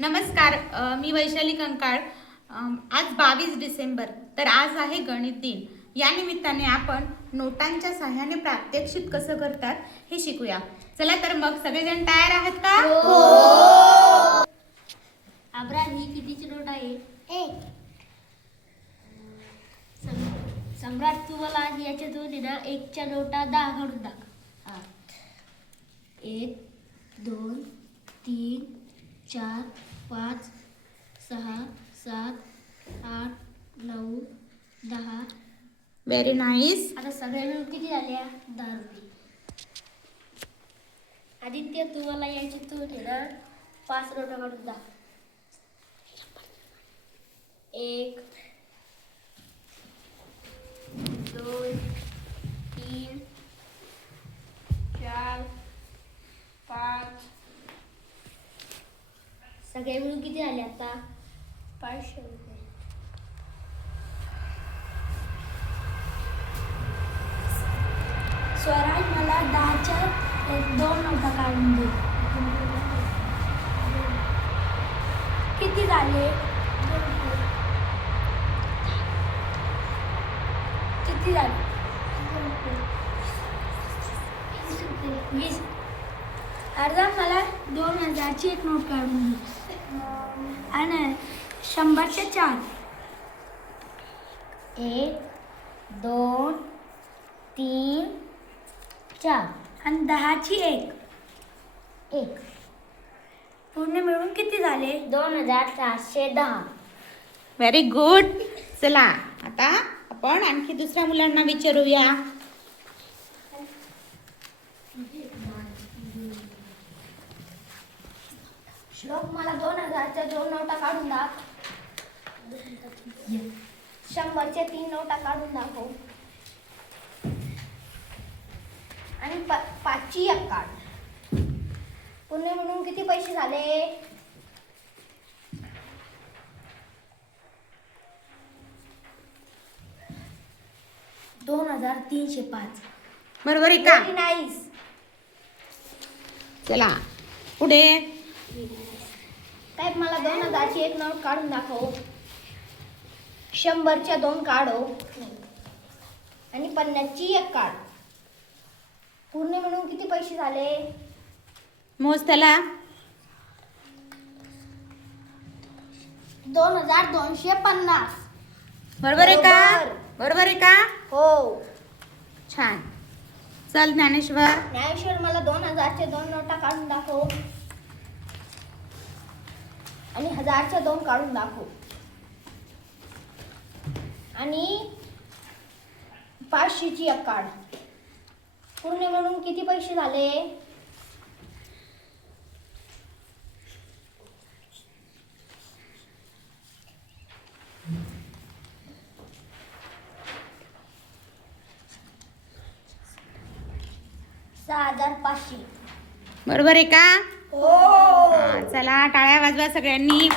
नमस्कार, मी वैशाली कंकाळ. आज 22 डिसेंबर, तर आज आहे गणित दिन. या निमित्ताने आपण नोटांच्या सहाय्याने प्रात्यक्षिक कसं करतात हे शिकूया. चला तर मग सगळेजण तयार आहात का? हो. आब्रा, ही कितीची नोट आहे? एक. सम्राट, तू मला याच्यातून ना एकच्या नोटा 10 काढून दाख. 1 2 3 4 5 6 7 8 9 10. Very nice. आता सगळ्या मिळून किती झाल्या? 10 रुपये. आदित्य, तू मला याच्यातून ना 5 नोटा काढून दाख. 1 2 3 4 5. सगळे मिळून किती झाले आता? 500 रुपये. स्वराज, मला 10च्या 2 नोटा काढून दे. किती झाले? किती झाले? 20. अर्धा, मला 2000ची एक नोट काढून दे. आणि 100च्या 4. 1 2 3 4. आणि 10ची 1. पूर्ण मिळून किती झाले? 2410. Very good. चला आता आपण आणखी दुसऱ्या मुलांना विचारूया. श्लोक, मला 2000च्या 2 नोटा काढून दाख. 100च्या 3 नोटा काढून दाखव. आणि 5ची 1 काढ. पुणे म्हणून किती पैसे झाले? 2305. बरोबर आहे का? Very nice. चला पुढे. काय, मला 2000ची एक नोट काढून दाखव. 100च्या 2 काढव. आणि 50ची 1 काढ. पूर्ण मिळून किती पैसे झाले? मोज त्याला. 2250. बरोबर आहे का? बरोबर. बरोबर आहे का? हो. छान. चल ज्ञानेश्वर. ज्ञानेश्वर, मला 2000च्या 2 नोटा काढून दाखव. आणि 1000च्या 2 काढून दाखव. आणि 500ची 1 काढ. पूर्ण मिळून किती पैसे झाले? $6500. बरोबर आहे का? हो. चला टाळ्या वाजवा सगळ्यांनी.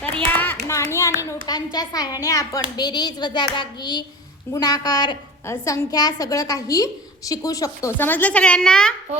तर या नाणी आणि नोटांच्या साहाय्याने आपण बेरीज, वजाबाकी, गुणाकार, संख्या सगळं काही शिकू शकतो. समजलं सगळ्यांना? हो.